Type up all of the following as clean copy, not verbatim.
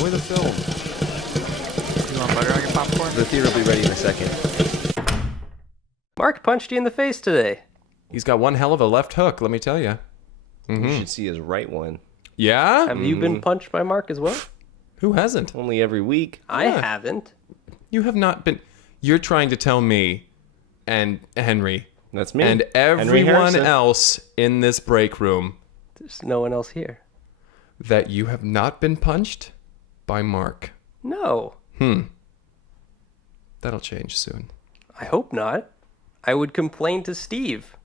Enjoy the film. You want butter on your popcorn? The theater will be ready in a second. Mark punched you in the face today. He's got one hell of a left hook, let me tell you. You should see his right one. Yeah? Have you been punched by Mark as well? Who hasn't? Only every week. I haven't. You have not been... You're trying to tell me and Henry... That's me. And Henry everyone Harrison. else in this break room There's no one else here. that you have not been punched by Mark. No. That'll change soon. I hope not. I would complain to Steve.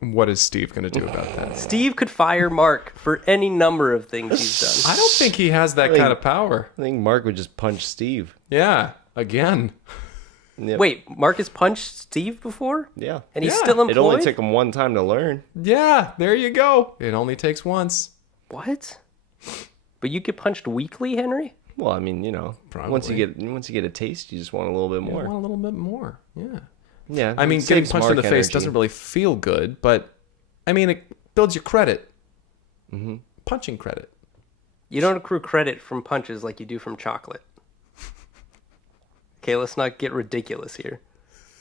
What is Steve going to do about that? Steve could fire Mark for any number of things he's done. I don't think he has that kind of power. I think Mark would just punch Steve. Yeah, again. Yep. Wait, Mark has punched Steve before? Yeah. And he's Yeah. still employed? It only took him one time to learn. Yeah, there you go. It only takes once. What? But you get punched weekly, Henry? Well, I mean, Probably. once you get a taste, you just want a little bit I more. want a little bit more. Yeah. Yeah. I mean, it getting saves punched in the Mark face energy. doesn't really feel good, but I mean, it builds your credit. Punching credit. You don't accrue credit from punches like you do from chocolate. Okay, let's not get ridiculous here.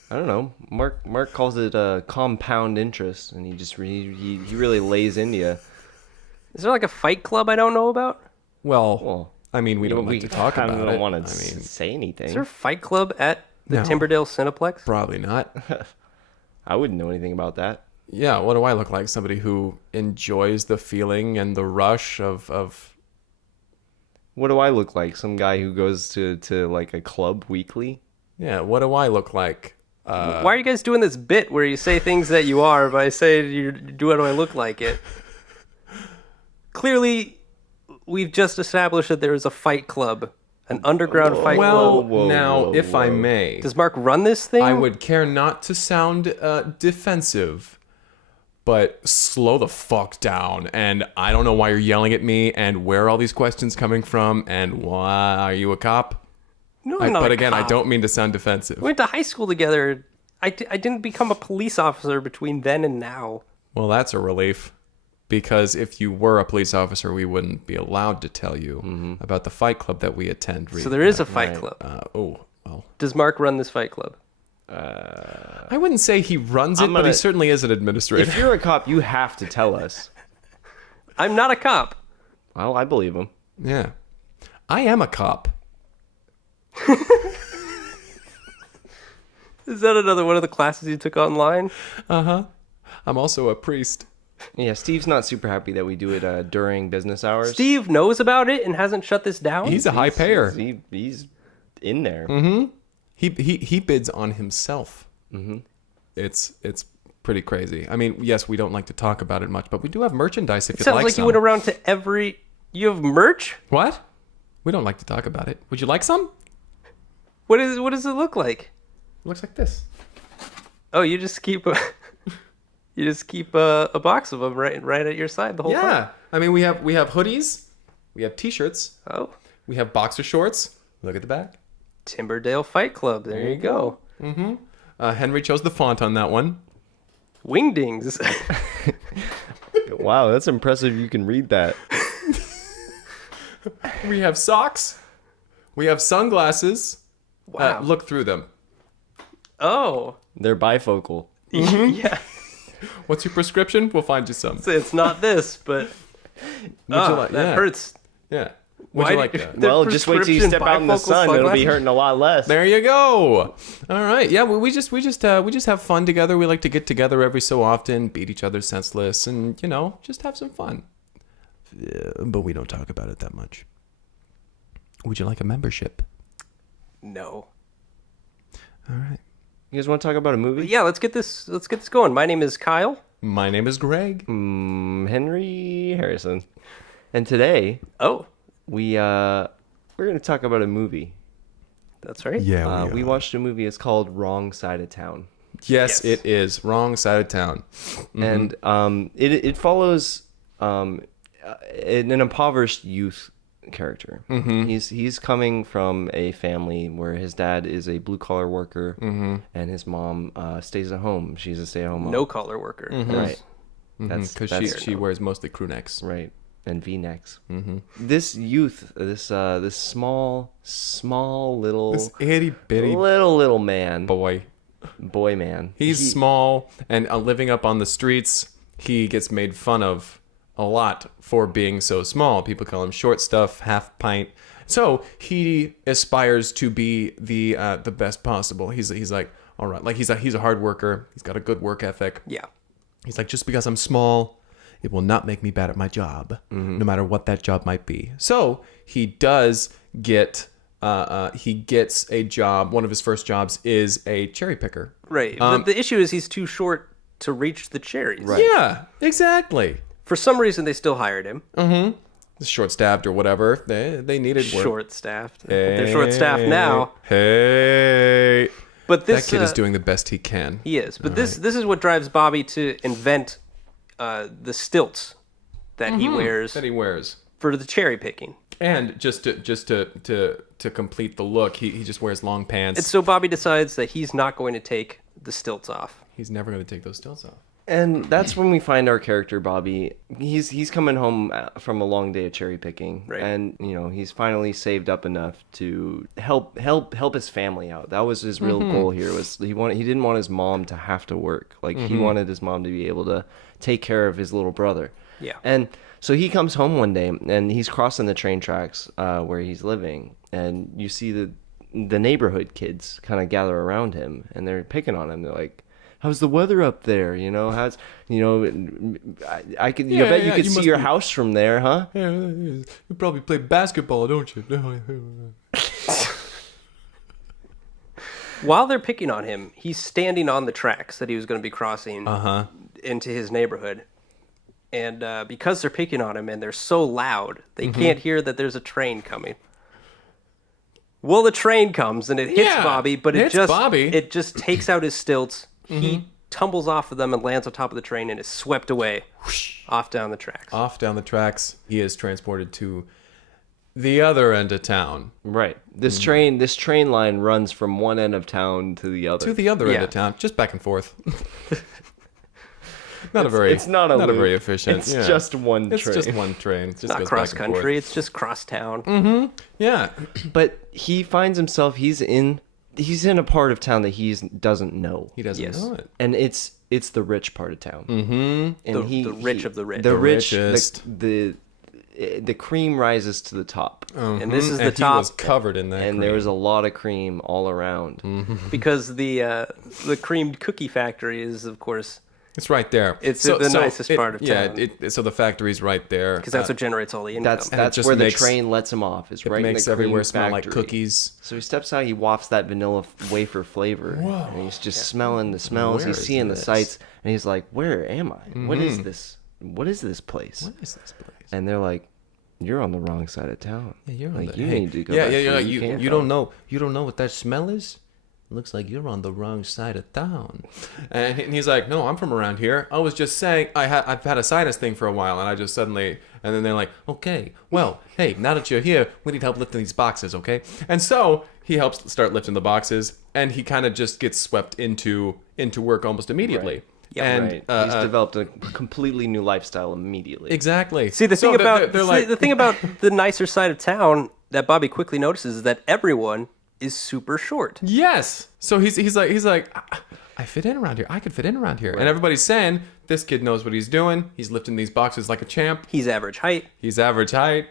I don't know. Mark calls it compound interest, and he really lays into you. Is there like a fight club I don't know about? Well, I mean, we don't like to talk about it. I don't want to I mean, say anything. Is there a fight club at the No. Timberdale Cineplex? probably not. I wouldn't know anything about that. Yeah, what do I look like? Somebody who enjoys the feeling and the rush of What do I look like? Some guy who goes to like a club weekly? yeah, what do I look like? Why are you guys doing this bit where you say things that you are, but I say what do I look like it? Clearly, we've just established that there is a fight club, an underground fight club. Now, if I may, Does Mark run this thing? I would care not to sound defensive, but slow the fuck down. And I don't know why you're yelling at me and where are all these questions coming from and why are you a cop? No, I'm not But a again, I cop. don't mean to sound defensive. We went to high school together. I didn't become a police officer between then and now. Well, that's a relief. Because if you were a police officer, we wouldn't be allowed to tell you about the fight club that we attend. So there is a fight club. Well. Does Mark run this fight club? I wouldn't say he runs it, but he gonna- certainly is an administrator. If you're a cop, you have to tell us. I'm not a cop. Well, I believe him. Yeah. I am a cop. Is that another one of the classes you took online? I'm also a priest. Yeah, Steve's not super happy that we do it during business hours. Steve knows about it and hasn't shut this down? He's a high payer. He's in there. He bids on himself. It's pretty crazy. I mean, yes, we don't like to talk about it much, but we do have merchandise if you'd Sounds like like some. you went around to every... You have merch? What? We don't like to talk about it. Would you like some? What does it look like? It looks like this. Oh, you just keep a box of them right at your side the whole time. Yeah. I mean, we have hoodies. We have t-shirts. Oh, We have boxer shorts. Look at the back. Timberdale Fight Club. There you go. Henry chose the font on that one. Wingdings. Wow, that's impressive. You can read that. We have socks. We have sunglasses. Wow. Look through them. Oh. They're bifocal. Yeah. What's your prescription? We'll find you some. It's not this, but Would that hurts. Yeah. Would Why you like do- that? The Well, just wait till you step out in the prescription sun. bifocal It'll be sunglasses? hurting a lot less. There you go. All right. Yeah, we just have fun together. We like to get together every so often, beat each other senseless, and just have some fun. But we don't talk about it that much. Would you like a membership? No. All right. You guys want to talk about a movie? Yeah, let's get this going. My name is Kyle. My name is Greg. Henry Harrison. And today Oh, we're going to talk about a movie. that's right. Yeah. We watched a movie. It's called Wrong Side of Town. Yes, it is. Wrong side of town. And it follows an impoverished youth character. He's coming from a family where his dad is a blue collar worker and his mom stays at home. She's a stay at home mom. No collar worker. Right. Because she wears mostly crew necks. Right. and V-necks. This youth, this small little, This itty bitty little man, boy. man. He's small and living up on the streets. He gets made fun of a lot for being so small. People call him short stuff, half pint. So he aspires to be the best possible. He's like, all right, like he's a hard worker. He's got a good work ethic. Yeah. He's like, just because I'm small, it will not make me bad at my job, no matter what that job might be. So he does get he gets a job. One of his first jobs is a cherry picker. Right. But the issue is he's too short to reach the cherries. Right. Yeah, exactly. For some reason, they still hired him. Short-staffed or whatever. They needed work. Short-staffed. They're short-staffed now. Hey. But this That kid is doing the best he can. He is. But this is what drives Bobby to invent the stilts that he wears That he wears. for the cherry picking. And just to complete the look, he just wears long pants. And so Bobby decides that he's not going to take the stilts off. He's never going to take those stilts off. And that's when we find our character Bobby. He's coming home from a long day of cherry picking, Right. and he's finally saved up enough to help his family out. That was his real goal here. Was he didn't want his mom to have to work. Like he wanted his mom to be able to take care of his little brother. Yeah. And so he comes home one day and he's crossing the train tracks where he's living, and you see the neighborhood kids kind of gather around him and they're picking on him. They're like, how's the weather up there? How's, I bet you could see your house from there, huh? Yeah, you probably play basketball, don't you? While they're picking on him, he's standing on the tracks that he was going to be crossing into his neighborhood. And because they're picking on him and they're so loud, they can't hear that there's a train coming. Well, the train comes and it hits Bobby, but it just takes out his stilts. He tumbles off of them and lands on top of the train and is swept away off down the tracks. Off down the tracks, he is transported to the other end of town. Right. This train line runs from one end of town to the other. To the other end of town, just back and forth. It's not a very efficient. It's just one train. It's just one train. It just Not goes cross back and forth. country, it's just cross town. Yeah. But he finds himself he's in a part of town that he doesn't know. He doesn't know it. And it's the rich part of town. Mm-hmm. And The rich of the rich. The richest. The cream rises to the top. And this is the And top he was covered in that And cream. there was a lot of cream all around. because the creamed cookie factory is, of course, It's right there. It's the nicest part of town. Yeah, so the factory's right there. because that's what generates all the income. That's just where the makes- train lets him off. Is It right makes in the cream everywhere smell like factory. cookies. So he steps out, he wafts that vanilla wafer flavor, and he's just smelling the smells. Where He's is seeing the this? sights, and he's like, "Where am I? What is this? What is this place?" What is this place? And they're like, "You're on the wrong side of town. Yeah, you're like on the, you hey, need to go yeah, back yeah, where yeah. you came You from." don't know. You don't know what that smell is. Looks like you're on the wrong side of town. And he's like, no, I'm from around here. I was just saying I've had a sinus thing for a while, and I just suddenly. And then they're like, okay, well, hey, now that you're here, we need help lifting these boxes, okay? And so he helps start lifting the boxes, and he kind of just gets swept into work almost immediately. Right. Yeah, and Right. He's developed a completely new lifestyle immediately. exactly. See, the thing So about they're like, the thing about the nicer side of town that Bobby quickly notices is that everyone is super short. yes. So he's like, I fit in around here. I could fit in around here. And everybody's saying this kid knows what he's doing. He's lifting these boxes like a champ. He's average height. He's average height.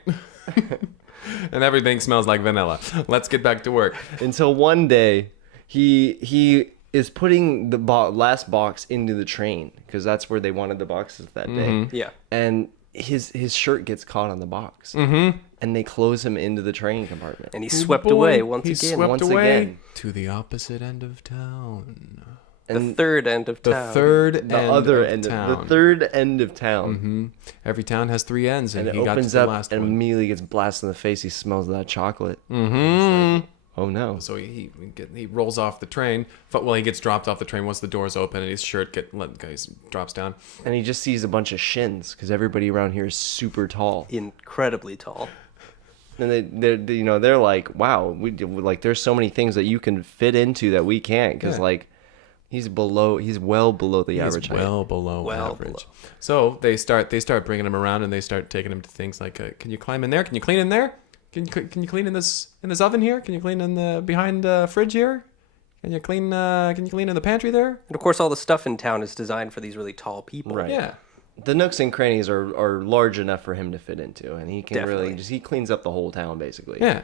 And everything smells like vanilla. Let's get back to work. Until one day, he is putting the last box into the train because that's where they wanted the boxes that day. Yeah. And his shirt gets caught on the box. Mm-hmm. And they close him into the train compartment. And he's swept Boy, away once he's again. swept once away again. to the opposite end of town. The third end of The town. third The end other of end town. of the third end of town. Mm-hmm. Every town has three ends, and And he it got to opens the up last and one. immediately gets blasted in the face. He smells that chocolate. Mm-hmm. Oh no. So he rolls off the train. Well, he gets dropped off the train once the doors open, and his shirt drops down. And he just sees a bunch of shins because everybody around here is super tall. Incredibly tall. And they're like, wow, there's so many things that you can fit into that we can't because Yeah. He's well below the average height. Well below average. below. So they start bringing him around, and they start taking him to things like, can you climb in there? Can you clean in there? Can you clean in this oven here? Can you clean in the behind fridge here? Can you clean in the pantry there? And of course, all the stuff in town is designed for these really tall people. Right. Yeah. The nooks and crannies are large enough for him to fit into, and he can Definitely. he cleans up the whole town basically. Yeah.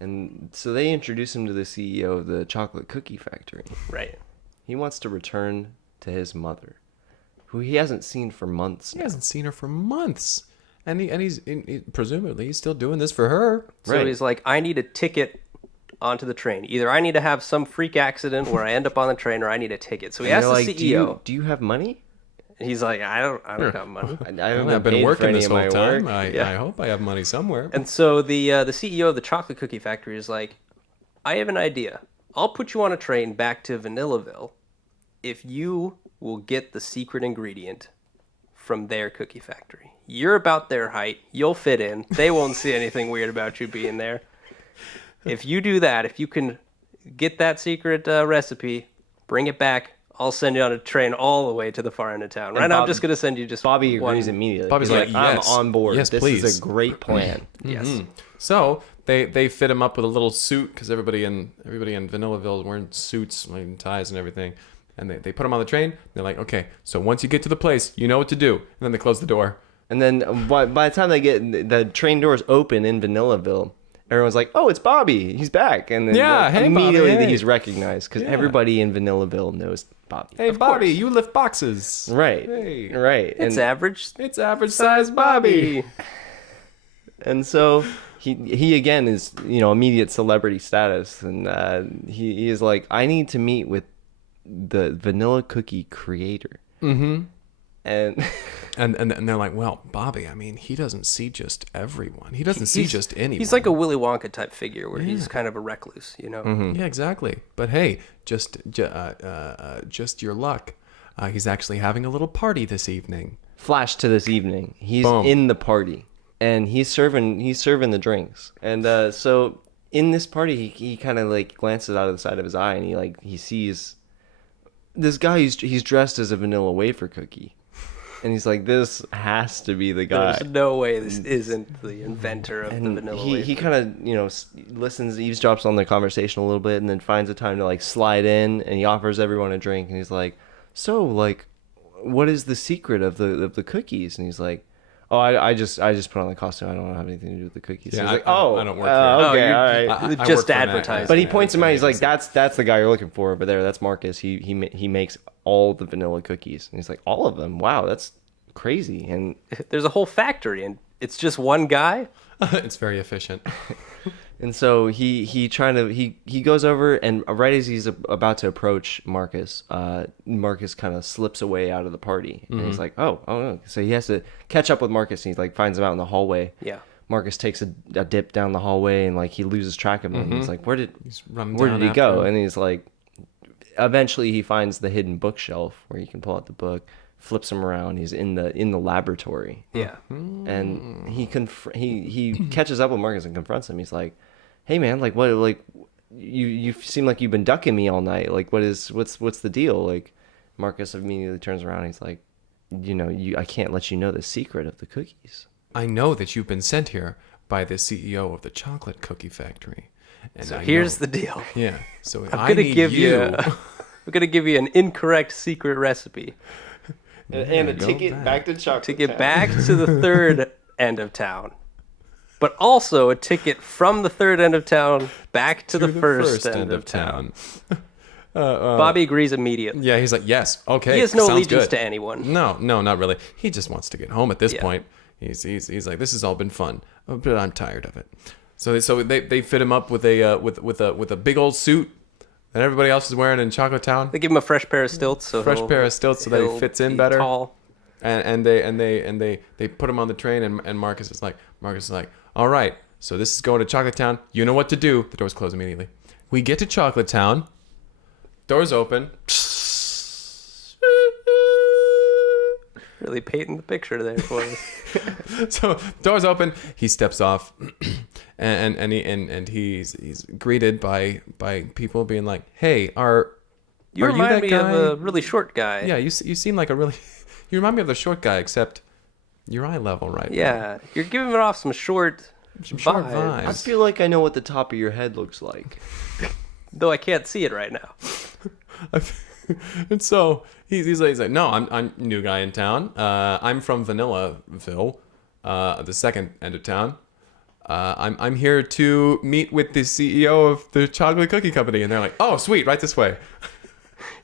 And so they introduce him to the CEO of the chocolate cookie factory. Right. He wants to return to his mother, who he hasn't seen for months. He hasn't seen her for months, and he's presumably he's still doing this for her. So Right. he's like, I need a ticket onto the train. Either I need to have some freak accident where I end up on the train, or I need a ticket. So he And asks they're the like, CEO. Do you have money? And he's like, I don't have money. I haven't I've been paid for working any this of whole my time. work. I hope I have money somewhere. And so the CEO of the chocolate cookie factory is like, I have an idea. I'll put you on a train back to Vanillaville if you will get the secret ingredient from their cookie factory. You're about their height. You'll fit in. They won't see anything weird about you being there. If you do that, if you can get that secret recipe, bring it back, I'll send you on a train all the way to the far end of town. Right now, I'm just going to send you just Bobby one. agrees immediately. Bobby's He's like, yes. I'm on board. Yes, this please. is a great plan. Yes. So they fit him up with a little suit because everybody in Vanillaville is wearing suits and ties and everything. And they put him on the train. They're like, okay, so once you get to the place, you know what to do. And then they close the door. And then by the time they get the train doors open in Vanillaville, everyone's like, "Oh, it's Bobby. He's back!" And then Yeah, hey, Bobby, immediately hey. he's recognized because everybody in Vanillaville knows Bobby. Hey, Bobby, you lift boxes. Right, Hey. right. It's average. It's average size Bobby. And so he again is immediate celebrity status, and he is like, I need to meet with the vanilla cookie creator. Mm-hmm. And And they're like, well, Bobby, I mean, he doesn't see just everyone. He doesn't see just anyone. He's like a Willy Wonka type figure where he's kind of a recluse, you know? Yeah, exactly. But hey, just your luck. He's actually having a little party this evening. flash to this evening, he's Boom. in the party, and he's serving the drinks. And so in this party, he kind of like glances out of the side of his eye, and he sees this guy. He's dressed as a vanilla wafer cookie. And he's like, this has to be the guy. There's no way this isn't the inventor of the And vanilla he wafer. kind of, listens, eavesdrops on the conversation a little bit, and then finds a time to like slide in, and he offers everyone a drink, and he's like, so like, what is the secret of the cookies? And he's like, oh, I just put on the costume. I don't have anything to do with the cookies. Yeah, He's like, I oh, don't work here. okay, you're- all right. I work just for Matt, advertising. But he yeah, points him out. He's like, agency. that's the guy you're looking for over there. That's Marcus. He makes all the vanilla cookies. And he's like, all of them? Wow, that's crazy. And There's a whole factory, and it's just one guy. It's very efficient. so he goes over, and right as he's about to approach Marcus, Marcus kind of slips away out of the party, and he's like, oh no. So he has to catch up with Marcus, and he like finds him out in the hallway. Yeah. Marcus takes a dip down the hallway, and like he loses track of him. He's like, where did running he down go? after him. And he's like, eventually he finds the hidden bookshelf where you can pull out the book, flips him around. He's in the laboratory. Yeah. And he catches up with Marcus and confronts him. He's like, hey man, like what, like you seem like you've been ducking me all night. Like what's the deal? Like Marcus immediately turns around and he's like, I can't let you know the secret of the cookies. I know that you've been sent here by the CEO of the chocolate cookie factory. And So I here's know- the deal. Yeah. So I'm I gonna need give you. I'm gonna give you an incorrect secret recipe And a go ticket back to chocolate. to get back to the third end of town, but also a ticket from the third end of town back to the first end of town. Bobby agrees immediately. Yeah, he's like, yes, okay. He has no sounds allegiance good. to anyone. No, not really. He just wants to get home at this Yeah. point. He's like, this has all been fun, but I'm tired of it. So they fit him up with a big old suit that everybody else is wearing in Chocolate Town. They give him a fresh pair of stilts, so Fresh pair of stilts so that he he'll fits in be better. Tall. And they put him on the train, and Marcus is like, all right, so this is going to Chocolate Town. You know what to do. The doors close immediately. We get to Chocolate Town. Doors open. Really painting the picture there for us. So doors open. He steps off, and he's greeted by people being like, "Hey, are You Are you remind that me of guy? a really short guy. Yeah, you seem like a really... You remind me of the short guy, except you're eye level right now. Yeah, you're giving it off some short short vibes. I feel like I know what the top of your head looks like. Though I can't see it right now. And so he's like, no, I'm new guy in town. I'm from Vanillaville, the second end of town. I'm here to meet with the CEO of the chocolate cookie company. And they're like, oh, sweet, right this way.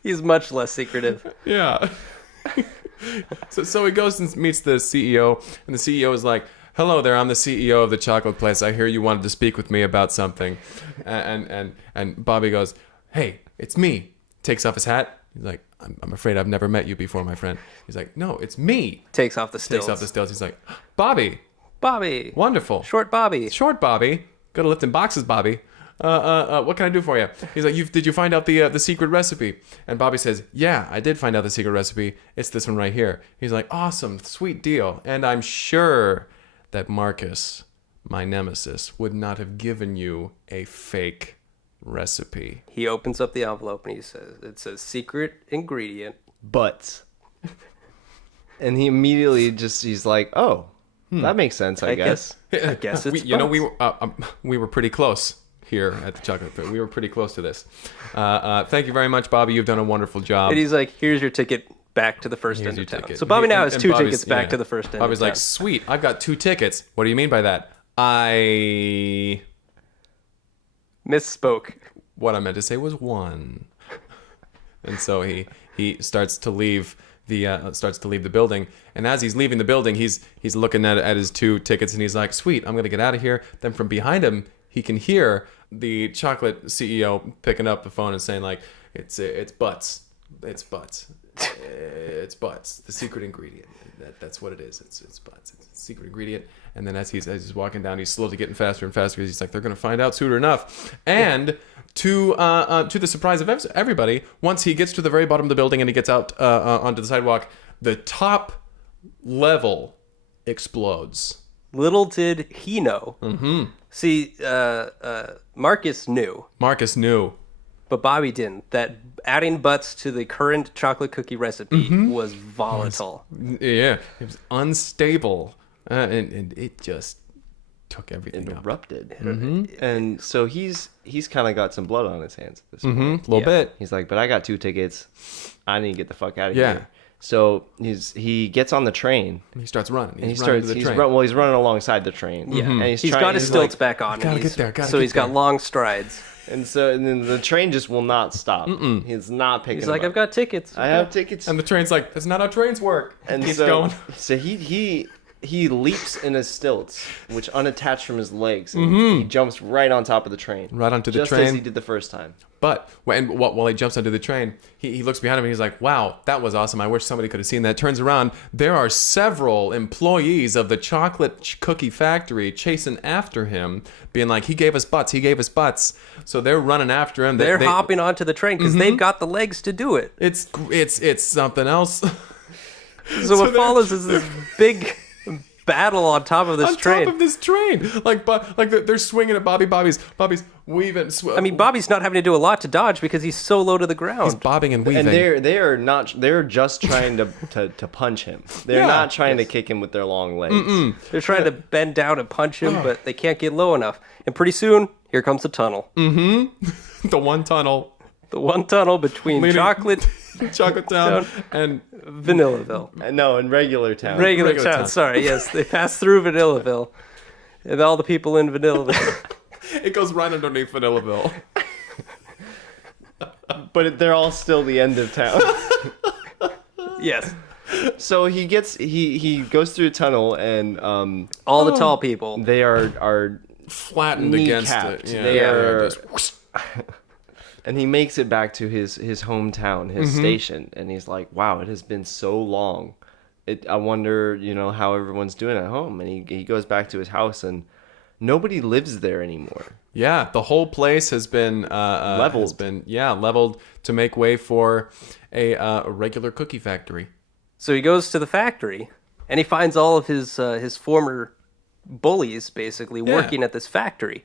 He's much less secretive. Yeah. So he goes and meets the CEO, and the CEO is like, hello there, I'm the CEO of the chocolate place. I hear you wanted to speak with me about something. And Bobby goes, hey, it's me. Takes off his hat. He's like, I'm afraid I've never met you before, my friend. He's like, no, it's me. Takes off the stills. Takes off the stills. He's like, Bobby. Bobby. Wonderful. Short Bobby. Short Bobby. Go to lifting boxes, Bobby. What can I do for you? He's like, did you find out the secret recipe? And Bobby says, yeah, I did find out the secret recipe. It's this one right here. He's like, awesome, sweet deal. And I'm sure that Marcus, my nemesis, would not have given you a fake recipe. He opens up the envelope and he says, it says secret ingredient. But. And he immediately he's like, oh, that makes sense, I guess. I guess it's we were pretty close here at the chocolate fair. We were pretty close to this. Thank you very much, Bobby. You've done a wonderful job. And he's like, here's your ticket back to the first Here's end your of town. ticket. So Bobby now has And two Bobby's- tickets back yeah. to the first end Bobby's of town. like, sweet, I've got 2 tickets. What do you mean by that? I misspoke. What I meant to say was 1. And so he starts to leave the building, and as he's leaving the building, he's looking at his 2 tickets, and he's like, sweet, I'm gonna get out of here. Then from behind him, he can hear the chocolate CEO picking up the phone and saying like, it's butts, it's butts, it's butts, the secret ingredient. That's what it is. It's butts. It's a secret ingredient. And then as he's walking down, he's slowly getting faster and faster. He's like, they're gonna find out soon enough. And to the surprise of everybody, once he gets to the very bottom of the building and he gets out onto the sidewalk, the top level explodes. Little did he know. Mm-hmm. See, Marcus knew, but Bobby didn't, that adding butts to the current chocolate cookie recipe was volatile. Yeah, it was unstable, and it just took everything up. Erupted. And so he's kind of got some blood on his hands at this point. A little bit. He's like, but I got 2 tickets. I need to get the fuck out of Yeah. here. So he gets on the train. He starts running. And He's running to the train. he's running alongside the train. Yeah, And he's got his stilts back on. Gotta and get there, gotta so get he's got there. long strides. And then the train just will not stop. He's not picking He's him like, up. I've got tickets. I have tickets. And the train's like, that's not how trains work. And keeps so, going. So he leaps in his stilts, which unattached from his legs, and he jumps right on top of the train. Right onto the just train. as he did the first time. But while he jumps onto the train, he looks behind him and he's like, wow, that was awesome. I wish somebody could have seen that. Turns around, there are several employees of the chocolate cookie factory chasing after him, being like, he gave us butts, he gave us butts. So they're running after him. They're hopping onto the train because they've got the legs to do it. It's something else. So what follows is this big battle on top of this on train. top of this train, like they're swinging at Bobby's weaving. I mean, Bobby's not having to do a lot to dodge because he's so low to the ground. He's bobbing and weaving. And they're just trying to punch him. They're not trying to kick him with their long legs. They're trying to bend down and punch him, but they can't get low enough. And pretty soon, here comes the tunnel. The one tunnel. The one tunnel between Chocolate Town and Vanillaville. No, in regular town. Regular Regular town, town. sorry. Yes, they pass through Vanillaville. And all the people in Vanillaville. it goes right underneath Vanillaville. But they're all still the end of town. Yes. So he goes through a tunnel, and All the tall people. they are Flattened against kneecapped. it. Yeah, They are. just- And he makes it back to his hometown, his station, and he's like, "Wow, it has been so long. I wonder, how everyone's doing at home." And he goes back to his house, and nobody lives there anymore. Yeah, the whole place has been Leveled. Leveled to make way for a regular cookie factory. So he goes to the factory, and he finds all of his former bullies, basically, working at this factory.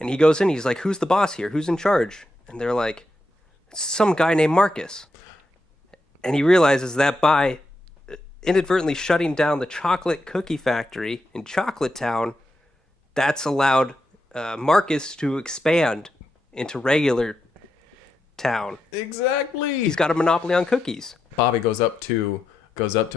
And he goes in, he's like, who's the boss here? Who's in charge? And they're like, some guy named Marcus. And he realizes that by inadvertently shutting down the chocolate cookie factory in Chocolate Town, that's allowed Marcus to expand into regular town. Exactly. He's got a monopoly on cookies. Bobby goes up to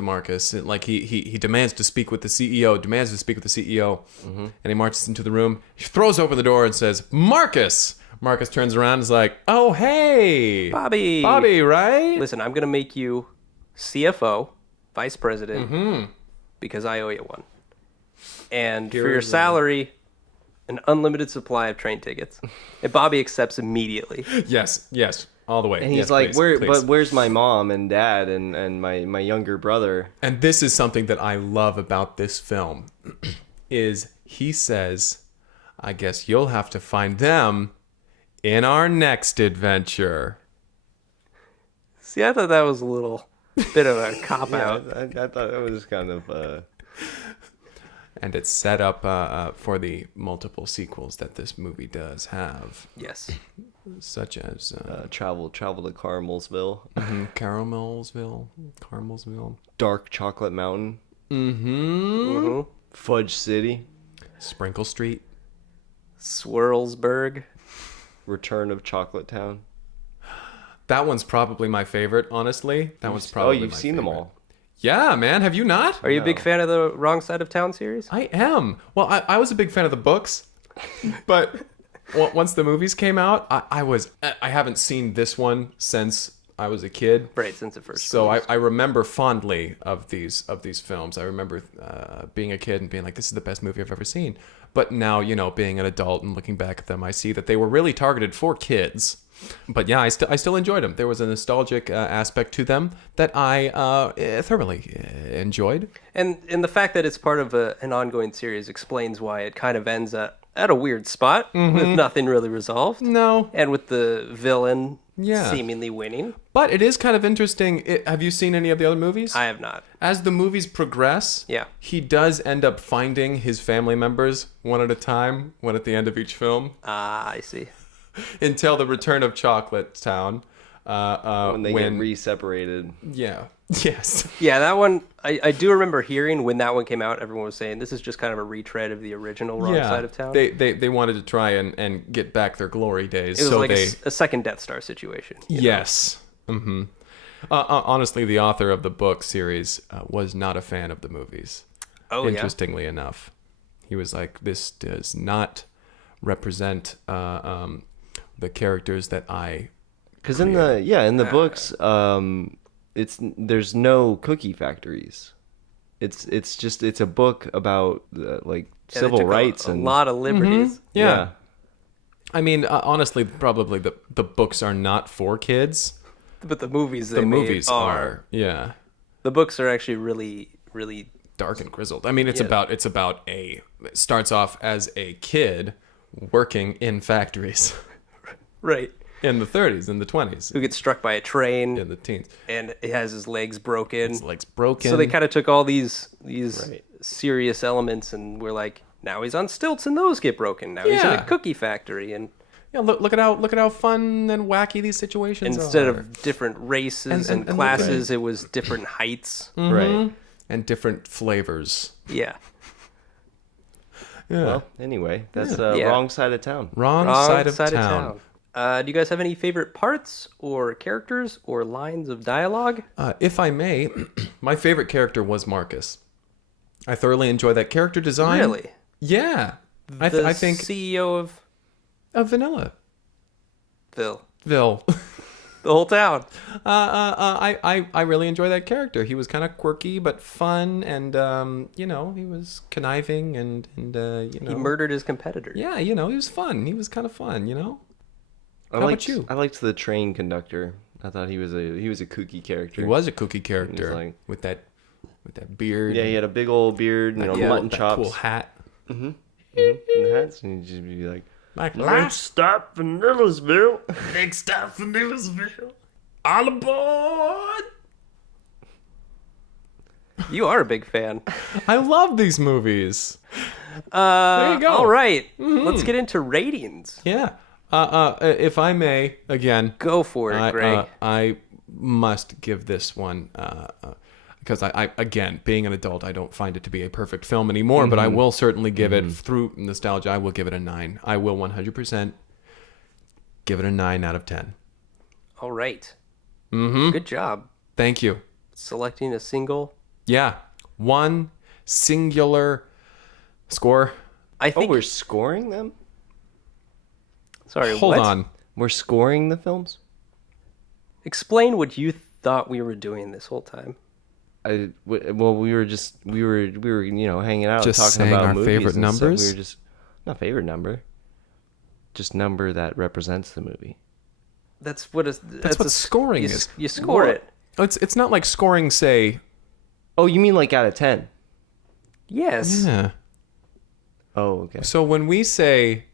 Marcus, and like he demands to speak with the CEO, and he marches into the room. He throws open the door and says, "Marcus." Marcus turns around and is like, "Oh, hey. Bobby, right?" Listen, I'm going to make you CFO, vice president, because I owe you one. And for your salary, an unlimited supply of train tickets. And Bobby accepts immediately. Yes, all the way. And he's yes, like, please, please. But where's my mom and dad and my younger brother? And this is something that I love about this film, is he says, "I guess you'll have to find them in our next adventure." See, I thought that was a little bit of a cop-out. I thought it was kind of... And it's set up for the multiple sequels that this movie does have, Yes. such as travel to Carmelsville. Carmelsville, Dark Chocolate Mountain. Mm-hmm. Fudge City. Sprinkle Street. Swirlsburg. Return of Chocolate Town. That one's probably my favorite, honestly. You've seen them all. Yeah, man. Have you not? Are you a big fan of the Wrong Side of Town series? I am. Well, I was a big fan of the books, but once the movies came out, I haven't seen this one since I was a kid. Right, since it first. So I remember fondly of these films. I remember being a kid and being like, "This is the best movie I've ever seen." But now, being an adult and looking back at them, I see that they were really targeted for kids. But yeah, I still enjoyed them. There was a nostalgic aspect to them that I thoroughly enjoyed. And the fact that it's part of an ongoing series explains why it kind of ends at a weird spot with nothing really resolved. No. And with the villain seemingly winning. But it is kind of interesting. Have you seen any of the other movies? I have not. As the movies progress, he does end up finding his family members one at a time, one at the end of each film. Ah, I see. Until the Return of Chocolate Town. When they get re-separated. Yeah. Yes. Yeah, that one, I do remember hearing when that one came out, everyone was saying this is just kind of a retread of the original Wrong Side of Town. They wanted to try and get back their glory days. It was like a second Death Star situation. Yes. Mm-hmm. Honestly, the author of the book series was not a fan of the movies. Oh, Interestingly enough. He was like, "This does not represent the characters that I..." Because in the books, there's no cookie factories. It's a book about civil rights and a lot of liberties. Mm-hmm. Yeah. I mean, honestly, probably the books are not for kids, but the movies are. Yeah. The books are actually really, really dark and grizzled. I mean, it starts off as a kid working in factories. Right. In the 30s, in the 20s. Who gets struck by a train. In the teens. And he has his legs broken. So they kind of took all these serious elements and were like, now he's on stilts and those get broken. Now he's in a cookie factory. And look at how fun and wacky these situations instead are. of different races and classes, it was different heights. Mm-hmm. Right. And different flavors. Yeah. Yeah. Well, anyway, that's Wrong Side of Town. Wrong Side of Town. Do you guys have any favorite parts or characters or lines of dialogue? If I may, my favorite character was Marcus. I thoroughly enjoy that character design. Really? Yeah. I think CEO of Vanilla. Vil. The whole town. I really enjoy that character. He was kind of quirky but fun, and he was conniving and he murdered his competitor. Yeah, he was fun. He was kind of fun, How about you? I liked the train conductor. I thought he was a kooky character. He was a kooky character with that beard. Yeah, he had a big old beard, mutton chops, cool hat. Mm-hmm. And hats, and he'd just be like next stop, Vanillasville. Next stop, Vanillasville. All aboard! You are a big fan. I love these movies. There you go. All right, let's get into ratings. Yeah. If I may, again, Go for it, Greg. I must give this one because I again, being an adult, I don't find it to be a perfect film anymore. But I will certainly give it through nostalgia. I will give it a 9. I will 100% give it a 9 out of 10. All right. Good job Thank you. selecting a single. Yeah, one singular score. I Oh, think. we're scoring them? Sorry. Hold what? on. We're scoring the films? Explain what you thought we were doing this whole time. Well, we were hanging out, Just talking saying about our movies favorite and stuff. numbers? We were just not favorite number, just number that represents the movie. That's what scoring you, is. You score it. It's not like scoring, say. Oh, you mean like out of 10? Yes. Yeah. Oh, okay. So when we say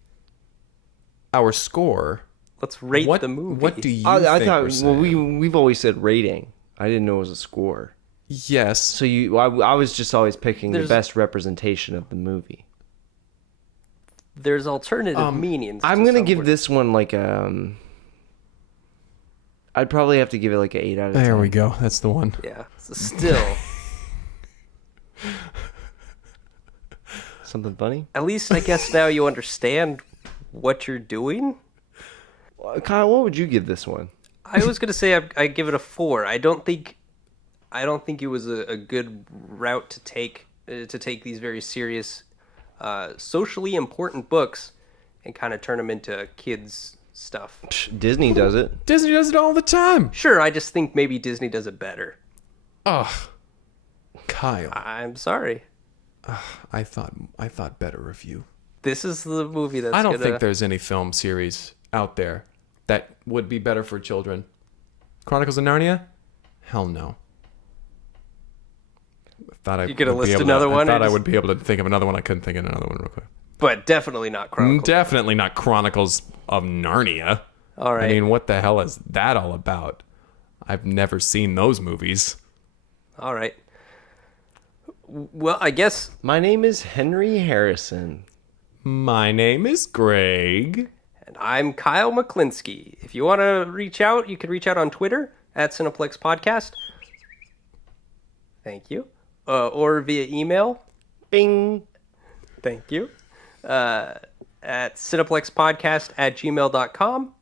our score, Let's rate what the movie. what do you I think thought we're saying? we've always said rating. I didn't know it was a score. Yes. So I was just always picking the There's- best representation of the movie. There's alternative meanings. I'm to gonna some give words. this one like I'd probably have to give it like an 8 out of 10. There we go. That's the one. Yeah. So still, Something funny? at least I guess now you understand what you're doing. Kyle, what would you give this one? I was gonna say I give it a 4. I don't think it was a good route to take these very serious, socially important books and kind of turn them into kids stuff. Disney does it. Disney does it all the time. Sure, I just think maybe Disney does it better. Ugh. Kyle, I'm sorry. I thought better of you. This is the movie that's I don't gonna... think there's any film series out there that would be better for children. Chronicles of Narnia? Hell no. You gonna list another one, I or thought I just- would be able to think of another one. I couldn't think of another one real quick. But definitely not Chronicles. Definitely not Chronicles of Narnia. All right. I mean, what the hell is that all about? I've never seen those movies. All right. Well, I guess My name is Henry Harrison. My name is Greg. and I'm Kyle McKlinsky. If you want to reach out, you can reach out on Twitter at Cineplex Podcast. Thank you. Or via email. Bing. Thank you. At cineplexpodcast@gmail.com.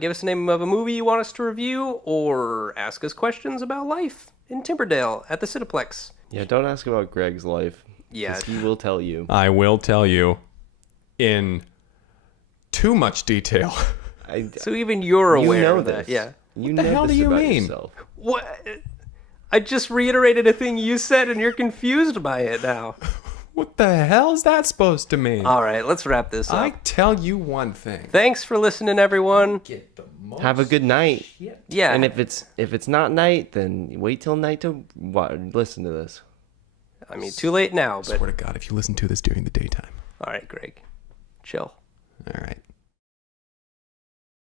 Give us the name of a movie you want us to review or ask us questions about life in Timberdale at the Cineplex. Yeah, don't ask about Greg's life. Yeah. 'Cause he will tell you. I will tell you in too much detail. So even you're You aware know of that. this. Yeah. You the know hell do this you about mean? yourself. What? I just reiterated a thing you said and you're confused by it now. What the hell is that supposed to mean? All right, let's wrap this up. I tell you one thing. Thanks for listening, everyone. Have a good night. Yeah. And if it's not night, then wait till night to listen to this. I mean, too late now, I but swear to God, if you listen to this during the daytime. all right, Greg. Chill. All right.